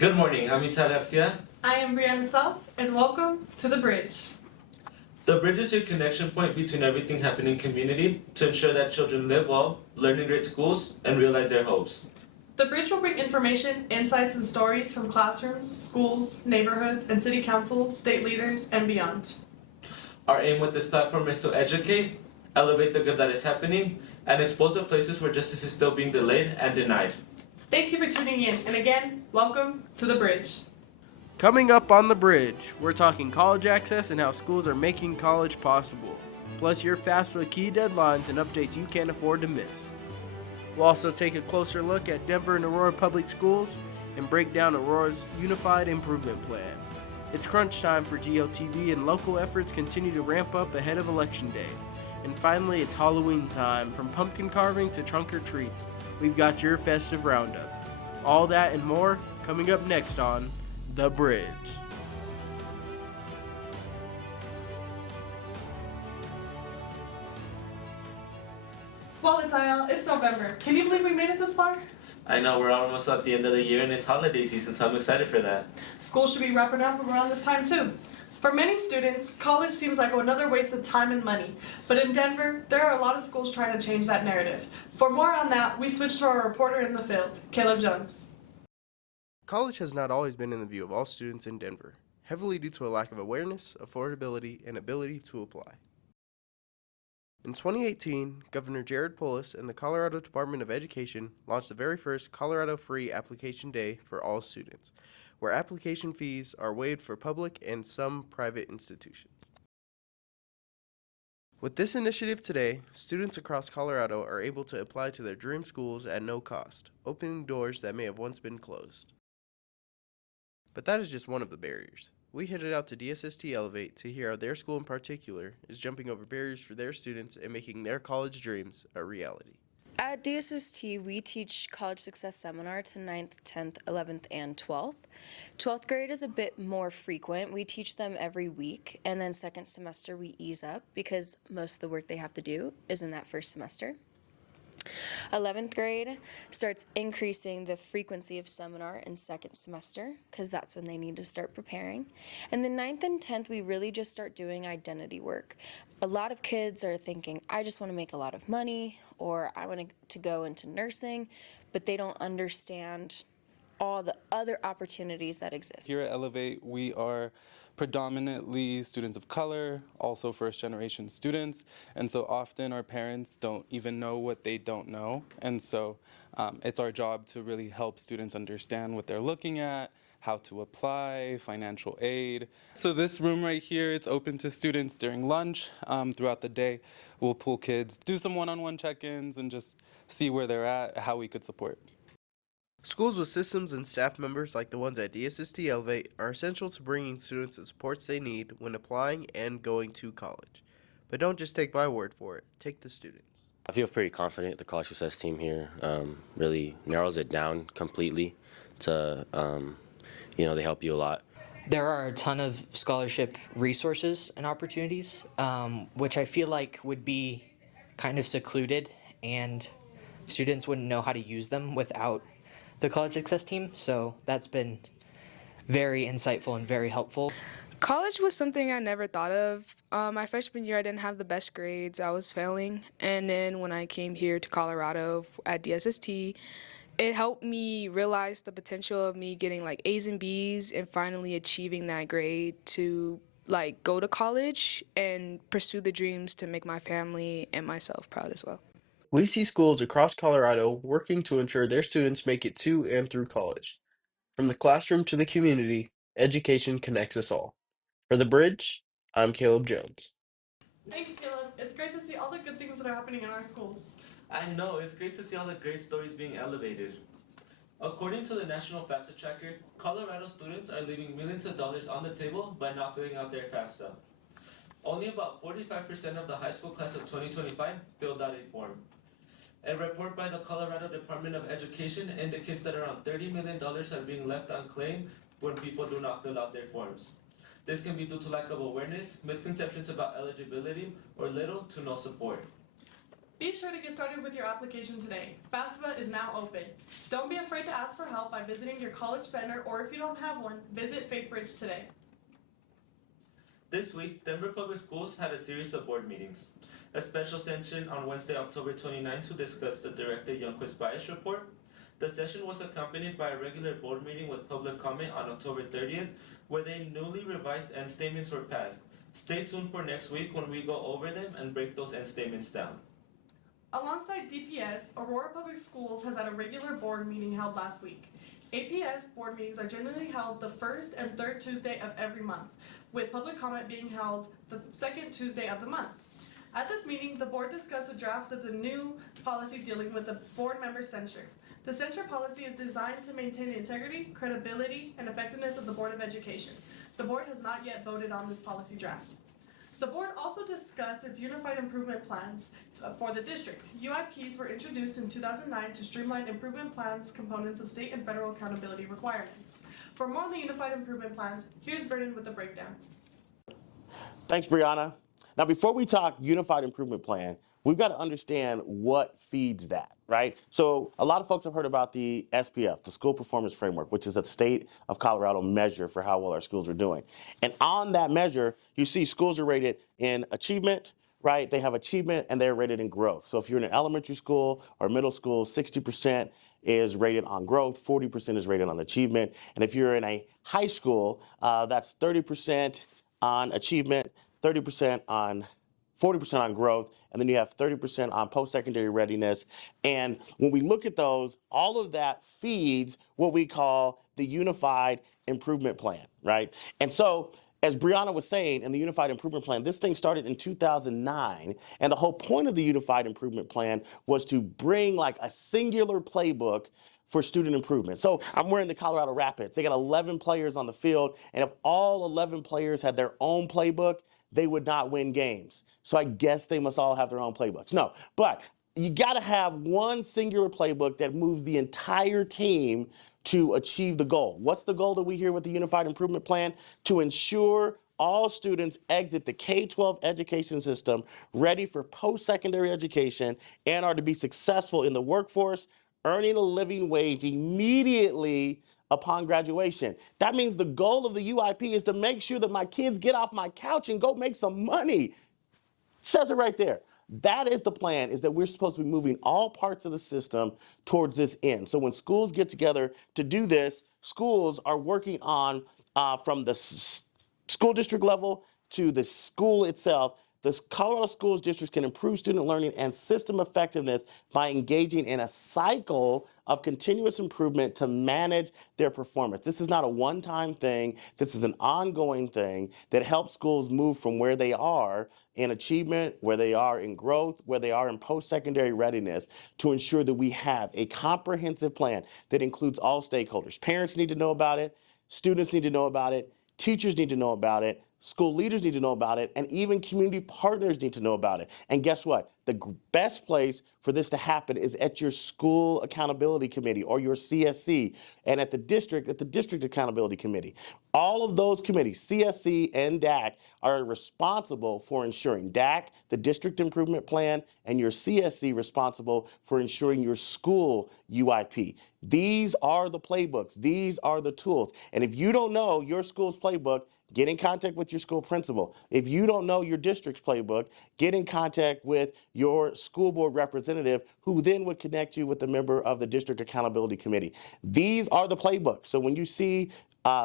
Good morning, I'm Itzael Garcia. I am Breanna, and welcome to The Bridge. The bridge is your connection point between everything happening in community to ensure that children live well, learn in great schools, and realize their hopes. The Bridge will bring information, insights, and stories from classrooms, schools, neighborhoods, and city council, state leaders, and beyond. Our aim with this platform is to educate, elevate the good that is happening, and expose the places where justice is still being delayed and denied. Thank you for tuning in, and again, welcome to The Bridge. Coming up on The Bridge, we're talking college access and how schools are making college possible, plus your FAFSA key deadlines and updates you can't afford to miss. We'll also take a closer look at Denver and Aurora Public Schools and break down Aurora's Unified Improvement Plan. It's crunch time for GLTV and local efforts continue to ramp up ahead of Election Day. And finally, it's Halloween time. From pumpkin carving to trunk or treats, we've got your festive roundup. All that and more coming up next on The Bridge. Well, Itzael, it's November. Can you believe we made it this far? I know we're almost at the end of the year and it's holiday season, so I'm excited for that. School should be wrapping up around this time too. For many students, college seems like another waste of time and money. But in Denver, there are a lot of schools trying to change that narrative. For more on that, we switch to our reporter in the field, Caleb Jones. College has not always been in the view of all students in Denver, heavily due to a lack of awareness, affordability, and ability to apply. In 2018, Governor Jared Polis and the Colorado Department of Education launched the very first Colorado Free Application Day for all students, where application fees are waived for public and some private institutions. With this initiative today, students across Colorado are able to apply to their dream schools at no cost, opening doors that may have once been closed. But that is just one of the barriers. We headed out to DSST Elevate to hear how their school in particular is jumping over barriers for their students and making their college dreams a reality. At DSST, we teach College Success Seminar to 9th, 10th, 11th, and 12th. 12th grade is a bit more frequent. We teach them every week, and then second semester we ease up because most of the work they have to do is in that first semester. 11th grade starts increasing the frequency of seminar in second semester because that's when they need to start preparing. And then 9th and 10th, we really just start doing identity work. A lot of kids are thinking, I just want to make a lot of money or I want to go into nursing, but they don't understand all the other opportunities that exist. Here at Elevate, we are predominantly students of color, also first-generation students, and so often our parents don't even know what they don't know, and so it's our job to really help students understand what they're looking at, how to apply, financial aid. So this room right here, it's open to students during lunch. Throughout the day, we'll pull kids, do some one-on-one check-ins, and just see where they're at, how we could support. Schools with systems and staff members like the ones at DSST Elevate are essential to bringing students the supports they need when applying and going to college. But don't just take my word for it, take the students. I feel pretty confident the College Success team here really narrows it down completely to, they help you a lot. There are a ton of scholarship resources and opportunities, which I feel like would be kind of secluded and students wouldn't know how to use them without the College Success team, so that's been very insightful and very helpful. College was something I never thought of. My freshman year, I didn't have the best grades. I was failing. And then when I came here to Colorado at DSST, it helped me realize the potential of me getting like A's and B's and finally achieving that grade to like go to college and pursue the dreams to make my family and myself proud as well. We see schools across Colorado working to ensure their students make it to and through college. From the classroom to the community, education connects us all. For The Bridge, I'm Caleb Jones. Thanks, Caleb. It's great to see all the good things that are happening in our schools. I know, it's great to see all the great stories being elevated. According to the National FAFSA Tracker, Colorado students are leaving millions of dollars on the table by not filling out their FAFSA. Only about 45% of the high school class of 2025 filled out a form. A report by the Colorado Department of Education indicates that around $30 million are being left unclaimed when people do not fill out their forms. This can be due to lack of awareness, misconceptions about eligibility, or little to no support. Be sure to get started with your application today. FAFSA is now open. Don't be afraid to ask for help by visiting your college center, or if you don't have one, visit FaithBridge today. This week, Denver Public Schools had a series of board meetings. A special session on Wednesday, October 29th to discuss the Director Youngquist Bias Report. The session was accompanied by a regular board meeting with public comment on October 30th, where the newly revised end statements were passed. Stay tuned for next week when we go over them and break those end statements down. Alongside DPS, Aurora Public Schools has had a regular board meeting held last week. APS board meetings are generally held the first and third Tuesday of every month, with public comment being held the second Tuesday of the month. At this meeting, the board discussed the draft of the new policy dealing with the board member censure. The censure policy is designed to maintain the integrity, credibility, and effectiveness of the Board of Education. The board has not yet voted on this policy draft. The board also discussed its unified improvement plans for the district. UIPs were introduced in 2009 to streamline improvement plans components of state and federal accountability requirements. For more on the unified improvement plans, here's Breanna with the breakdown. Thanks, Breanna. Now, before we talk unified improvement plan, we've got to understand what feeds that, right? So a lot of folks have heard about the SPF, the School Performance Framework, which is a state of Colorado measure for how well our schools are doing. And on that measure, you see schools are rated in achievement, right? They have achievement and they're rated in growth. So if you're in an elementary school or middle school, 60% is rated on growth, 40% is rated on achievement. And if you're in a high school, that's 30% on achievement, 30% on 40% on growth, and then you have 30% on post-secondary readiness. And when we look at those, all of that feeds what we call the Unified Improvement Plan, right? And so, as Breanna was saying, in the Unified Improvement Plan, this thing started in 2009, and the whole point of the Unified Improvement Plan was to bring like a singular playbook for student improvement. So I'm wearing the Colorado Rapids. They got 11 players on the field, and if all 11 players had their own playbook, they would not win games. So I guess they must all have their own playbooks. No, but you got to have one singular playbook that moves the entire team to achieve the goal. What's the goal that we hear with the Unified Improvement Plan? To ensure all students exit the K-12 education system ready for post-secondary education and are to be successful in the workforce, earning a living wage immediately upon graduation. That means the goal of the UIP is to make sure that my kids get off my couch and go make some money. It says it right there. That is the plan, is that we're supposed to be moving all parts of the system towards this end. So when schools get together to do this, schools are working on, from the school district level to the school itself, the Colorado Schools Districts can improve student learning and system effectiveness by engaging in a cycle of continuous improvement to manage their performance. This is not a one-time thing. This is an ongoing thing that helps schools move from where they are in achievement, where they are in growth, where they are in post-secondary readiness, to ensure that we have a comprehensive plan that includes all stakeholders. Parents need to know about it. Students need to know about it. Teachers need to know about it. School leaders need to know about it, and even community partners need to know about it. And guess what? The best place for this to happen is at your school accountability committee or your CSC, and at the district accountability committee. All of those committees, CSC and DAC, are responsible for ensuring DAC, the district improvement plan, and your CSC responsible for ensuring your school UIP. These are the playbooks. These are the tools. And if you don't know your school's playbook, get in contact with your school principal. If you don't know your district's playbook, get in contact with your school board representative, who then would connect you with a member of the district accountability committee. These are the playbooks. So when you see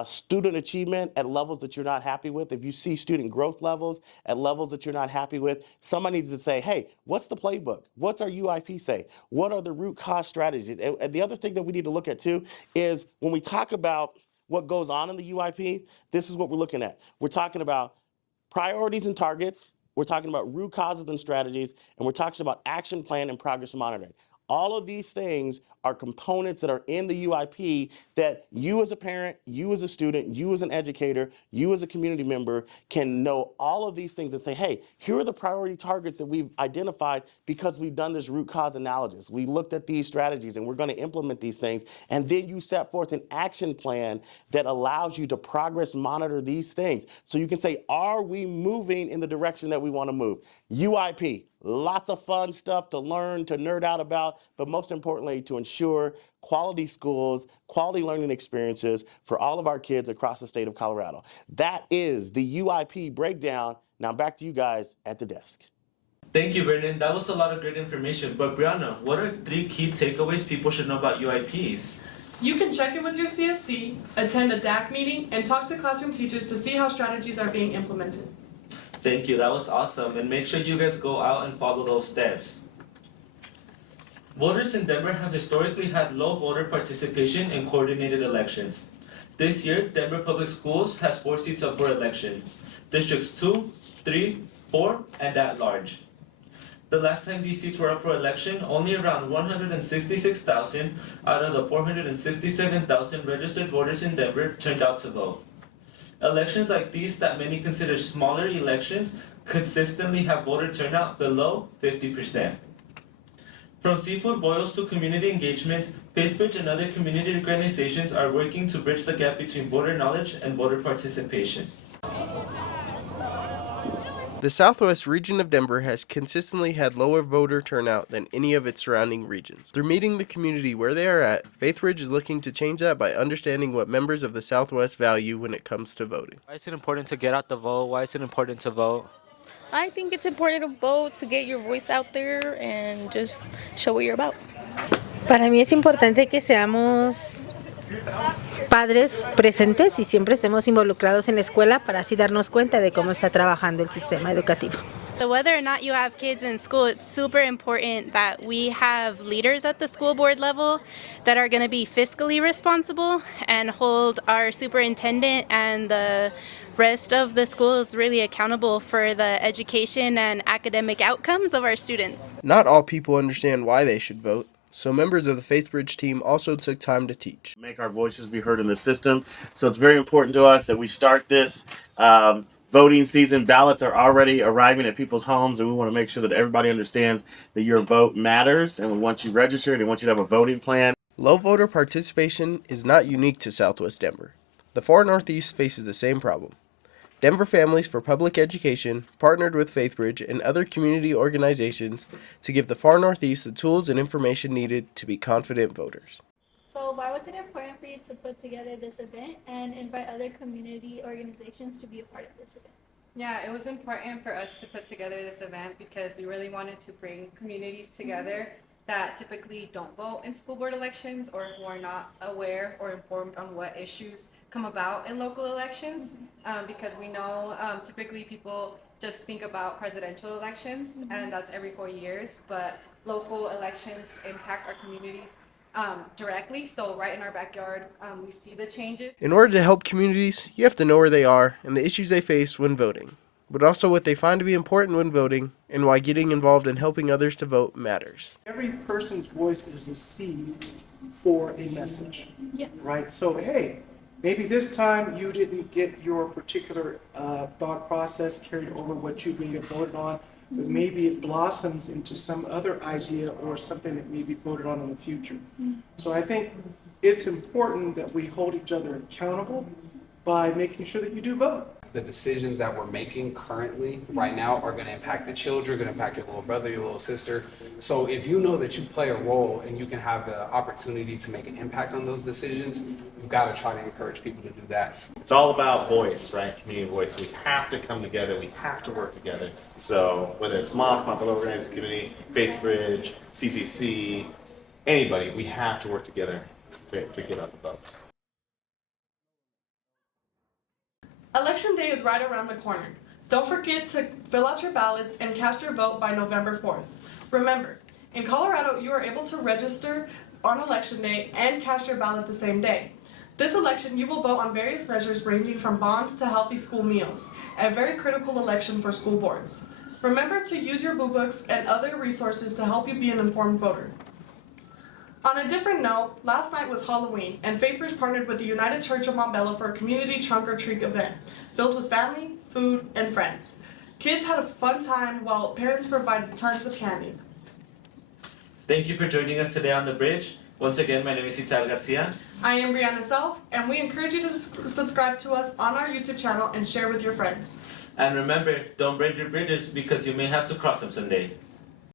student achievement at levels that you're not happy with, if you see student growth levels at levels that you're not happy with, somebody needs to say, hey, what's the playbook? What's our UIP say? What are the root cause strategies? And the other thing that we need to look at too is when we talk about what goes on in the UIP, this is what we're looking at. We're talking about priorities and targets. We're talking about root causes and strategies, and we're talking about action plan and progress monitoring. All of these things are components that are in the UIP that you as a parent, you as a student, you as an educator, you as a community member can know all of these things and say, hey, here are the priority targets that we've identified because we've done this root cause analysis. We looked at these strategies and we're going to implement these things. And then you set forth an action plan that allows you to progress monitor these things. So you can say, are we moving in the direction that we want to move? UIP. lots of fun stuff to learn, to nerd out about, but most importantly, to ensure quality schools, quality learning experiences for all of our kids across the state of Colorado. That is the UIP breakdown. Now back to you guys at the desk. Thank you, Vernon. That was a lot of great information. But Breanna, what are 3 key takeaways people should know about UIPs? You can check in with your CSC, attend a DAC meeting, and talk to classroom teachers to see how strategies are being implemented. Thank you, that was awesome. And make sure you guys go out and follow those steps. Voters in Denver have historically had low voter participation in coordinated elections. This year, Denver Public Schools has 4 seats up for election. Districts 2, 3, 4, and at large. The last time these seats were up for election, only around 166,000 out of the 467,000 registered voters in Denver turned out to vote. Elections like these that many consider smaller elections consistently have voter turnout below 50%. From seafood boils to community engagements, Faithbridge and other community organizations are working to bridge the gap between voter knowledge and voter participation. The southwest region of Denver has consistently had lower voter turnout than any of its surrounding regions. Through meeting the community where they are at, Faithbridge is looking to change that by understanding what members of the Southwest value when it comes to voting. Why is it important to get out the vote? Why is it important to vote? I think it's important to vote, to get your voice out there and just show what you're about. Para mí es importante que seamos padres presentes y siempre estemos involucrados en la escuela para así darnos cuenta de cómo está trabajando el sistema educativo. So whether or not you have kids in school, it's super important that we have leaders at the school board level that are going to be fiscally responsible and hold our superintendent and the rest of the schools really accountable for the education and academic outcomes of our students. Not all people understand why they should vote, so members of the Faithbridge team also took time to teach. Make our voices be heard in the system. So it's very important to us that we start this voting season. Ballots are already arriving at people's homes, and we want to make sure that everybody understands that your vote matters, and we want you registered and want you to have a voting plan. Low voter participation is not unique to Southwest Denver. The far Northeast faces the same problem. Denver Families for Public Education partnered with Faithbridge and other community organizations to give the far Northeast the tools and information needed to be confident voters. So why was it important for you to put together this event and invite other community organizations to be a part of this event? Yeah, it was important for us to put together this event because we really wanted to bring communities together that typically don't vote in school board elections or who are not aware or informed on what issues come about in local elections, because we know typically people just think about presidential elections and that's every 4 years, but local elections impact our communities directly. So right in our backyard, we see the changes. In order to help communities, you have to know where they are and the issues they face when voting, but also what they find to be important when voting and why getting involved in helping others to vote matters. Every person's voice is a seed for a message. Yes. Right? So, hey, maybe this time you didn't get your particular thought process carried over what you may have voted on, but maybe it blossoms into some other idea or something that may be voted on in the future. So I think it's important that we hold each other accountable by making sure that you do vote. The decisions that we're making currently right now are going to impact the children, going to impact your little brother, your little sister. So if you know that you play a role and you can have the opportunity to make an impact on those decisions, you've got to try to encourage people to do that. It's all about voice, right? Community voice. We have to come together. We have to work together. So whether it's MOC, my below organized community, Faithbridge, CCC, anybody, we have to work together to get out the vote. Election day is right around the corner. Don't forget to fill out your ballots and cast your vote by November 4th. Remember, in Colorado, you are able to register on election day and cast your ballot the same day. This election, you will vote on various measures ranging from bonds to healthy school meals, a very critical election for school boards. Remember to use your Blue Books and other resources to help you be an informed voter. On a different note, last night was Halloween, and Faithbridge partnered with the United Church of Montbello for a community trunk or treat event filled with family, food, and friends. Kids had a fun time while parents provided tons of candy. Thank you for joining us today on The Bridge. Once again, my name is Itzael Garcia. I am Breanna Self, and we encourage you to subscribe to us on our YouTube channel and share with your friends. And remember, don't burn your bridges because you may have to cross them someday.